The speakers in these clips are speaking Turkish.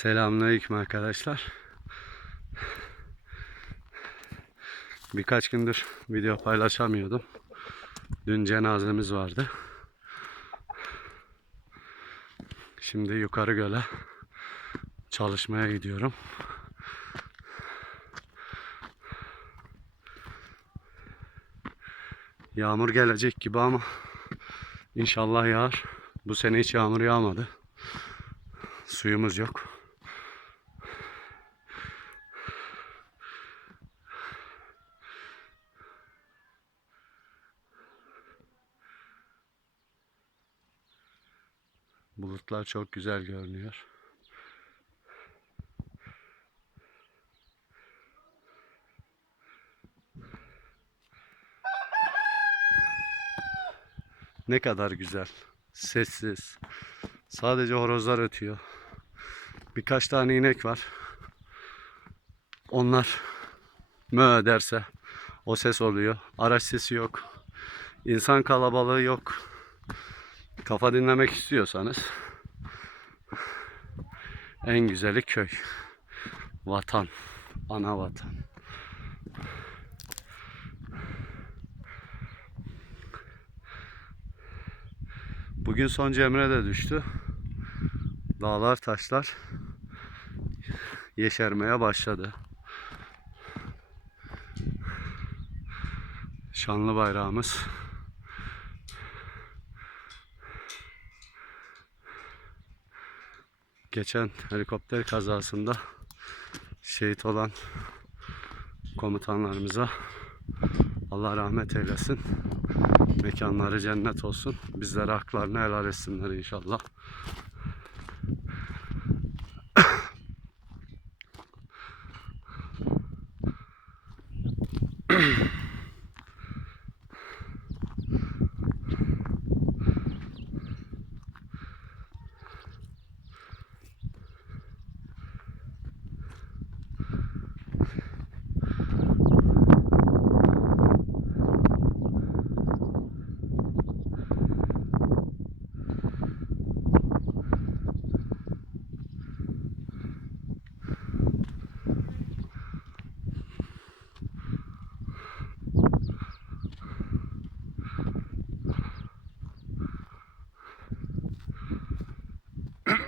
Selamünaleyküm arkadaşlar. Birkaç gündür video paylaşamıyordum. Dün cenazemiz vardı. Şimdi yukarı göle çalışmaya gidiyorum. Yağmur gelecek gibi ama inşallah yağar. Bu sene hiç yağmur yağmadı. Suyumuz yok. Bulutlar çok güzel görünüyor. Ne kadar güzel. Sessiz. Sadece horozlar ötüyor. Birkaç tane inek var. Onlar mö derse o ses oluyor. Araç sesi yok. İnsan kalabalığı yok. Kafa dinlemek istiyorsanız en güzeli köy. Vatan. Ana vatan. Bugün son cemre de düştü. Dağlar taşlar yeşermeye başladı. Şanlı bayrağımız geçen helikopter kazasında şehit olan komutanlarımıza Allah rahmet eylesin. Mekanları cennet olsun. Bizlere haklarını helal etsinler inşallah.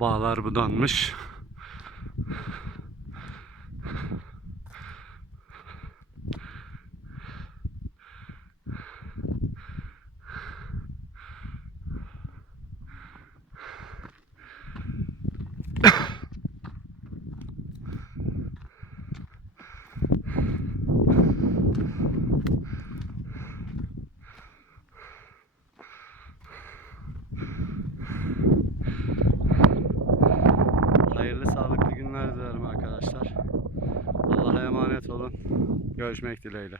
Bağlar budanmış. Görüşmek dileğiyle.